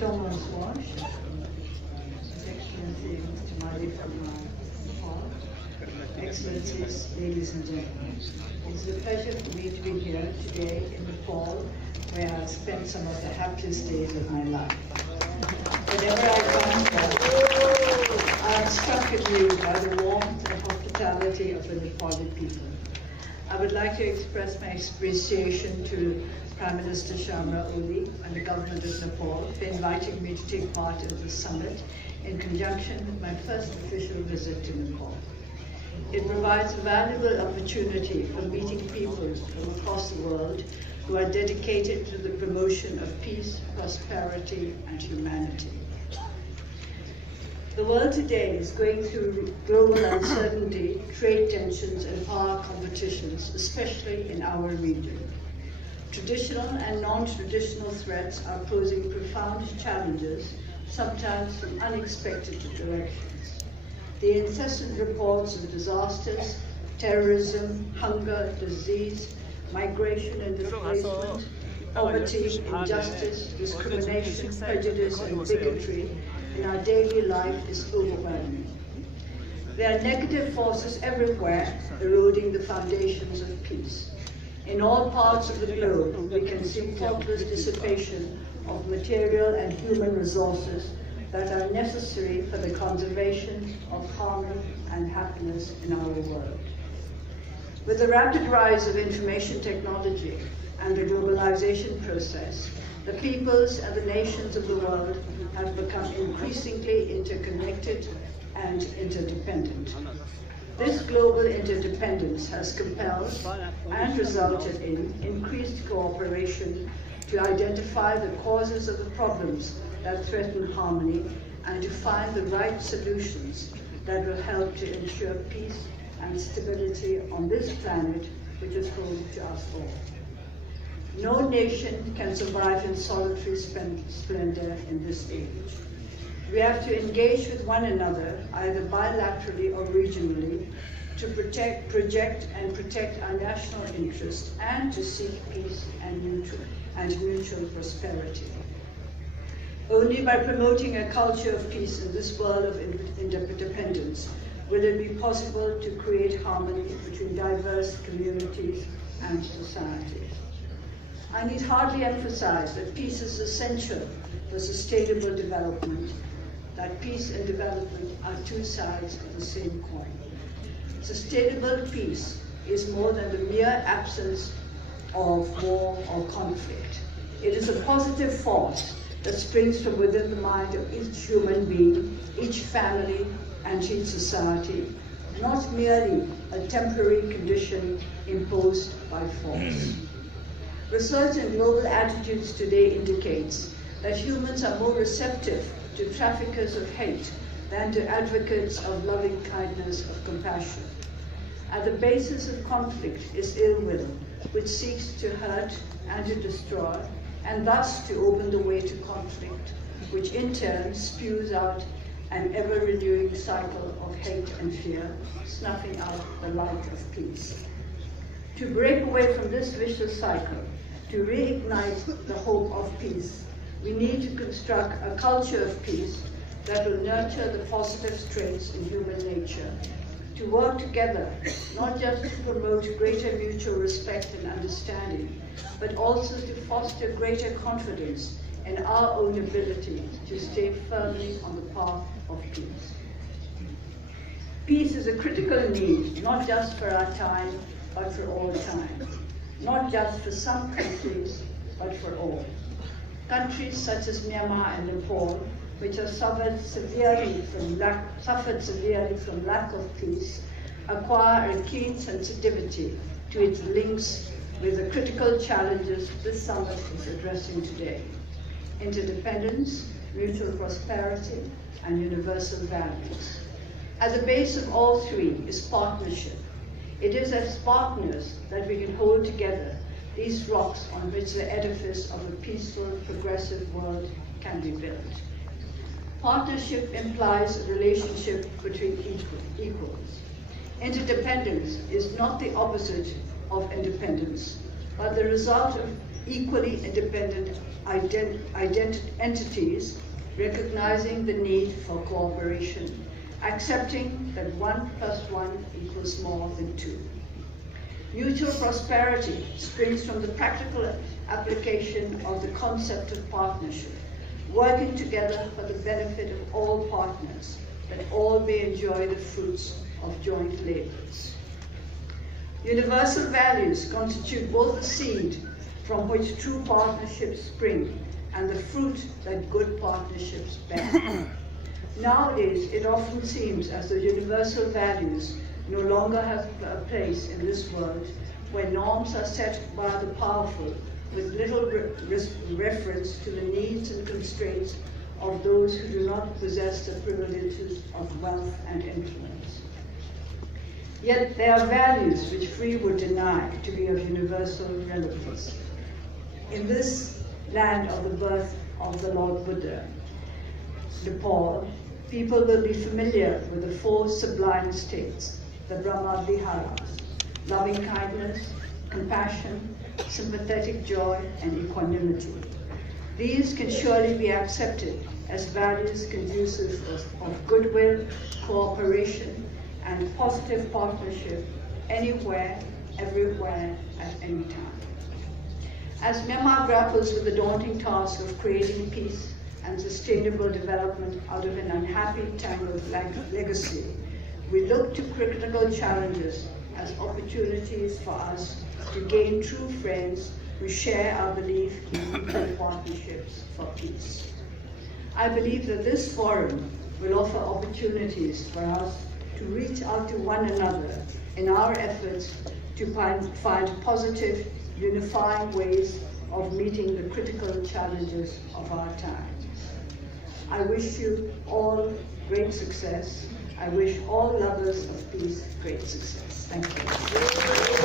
bonsoir, Excellency Mr. Mali from Nepal, Excellencies, ladies and gentlemen. It's a pleasure for me to be here today in Nepal, where I've spent some of the happiest days of my life. Whenever I come here, I'm struck anew by the warmth and hospitality of the Nepali people. I would like to express my appreciation to Prime Minister Sharma Oli and the government of Nepal for inviting me to take part in this summit in conjunction with my first official visit to Nepal. It provides a valuable opportunity for meeting people from across the world who are dedicated to the promotion of peace, prosperity, and humanity. The world today is going through global uncertainty, trade tensions, and power competitions, especially in our region. Traditional and non-traditional threats are posing profound challenges, sometimes from unexpected directions. The incessant reports of disasters, terrorism, hunger, disease, migration and displacement, poverty, injustice, discrimination, prejudice, and bigotry in our daily life is overwhelming. There are negative forces everywhere eroding the foundations of peace. In all parts of the globe, we can see thoughtless dissipation of material and human resources that are necessary for the conservation of harmony and happiness in our world. With the rapid rise of information technology and the globalization process, the peoples and the nations of the world have become increasingly interconnected and interdependent. This global interdependence has compelled and resulted in increased cooperation to identify the causes of the problems that threaten harmony and to find the right solutions that will help to ensure peace and stability on this planet, which is home to us all. No nation can survive in solitary splendor in this age. We have to engage with one another, either bilaterally or regionally, to project our national interests and to seek peace and mutual prosperity. Only by promoting a culture of peace in this world of interdependence will it be possible to create harmony between diverse communities and societies. I need hardly emphasize that peace is essential for sustainable development, that peace and development are two sides of the same coin. Sustainable peace is more than the mere absence of war or conflict. It is a positive force that springs from within the mind of each human being, each family, and each society, not merely a temporary condition imposed by force. Research in global attitudes today indicates that humans are more receptive to traffickers of hate than to advocates of loving kindness, of compassion. At the basis of conflict is ill will, which seeks to hurt and to destroy, and thus to open the way to conflict, which in turn spews out an ever-renewing cycle of hate and fear, snuffing out the light of peace. To break away from this vicious cycle, to reignite the hope of peace, we need to construct a culture of peace that will nurture the positive traits in human nature, to work together, not just to promote greater mutual respect and understanding, but also to foster greater confidence in our own ability to stay firmly on the path of peace. Peace is a critical need, not just for our time, but for all time. Not just for some countries, but for all. Countries such as Myanmar and Nepal, which have suffered severely from lack of peace, acquire a keen sensitivity to its links with the critical challenges this summit is addressing today: interdependence, mutual prosperity, and universal values. At the base of all three is partnership. It is as partners that we can hold together these rocks on which the edifice of a peaceful, progressive world can be built. Partnership implies a relationship between equals. Interdependence is not the opposite of independence, but the result of equally independent entities, recognizing the need for cooperation, accepting that 1 + 1 equals more than 2. Mutual prosperity springs from the practical application of the concept of partnership, working together for the benefit of all partners, that all may enjoy the fruits of joint labors. Universal values constitute both the seed from which true partnerships spring and the fruit that good partnerships bear. Nowadays, it often seems as though universal values no longer have a place in this world, where norms are set by the powerful with little reference to the needs and constraints of those who do not possess the privileges of wealth and influence. Yet there are values which free would deny to be of universal relevance. In this land of the birth of the Lord Buddha, Nepal, people will be familiar with the 4 sublime states, the Brahma Viharas: loving kindness, compassion, sympathetic joy, and equanimity. These can surely be accepted as values conducive of goodwill, cooperation, and positive partnership anywhere, everywhere, at any time. As Myanmar grapples with the daunting task of creating peace and sustainable development out of an unhappy, tangled legacy, we look to critical challenges as opportunities for us to gain true friends who share our belief in mutual partnerships for peace. I believe that this forum will offer opportunities for us to reach out to one another in our efforts to find positive, unifying ways of meeting the critical challenges of our times. I wish you all great success. I wish all lovers of peace great success. Thank you.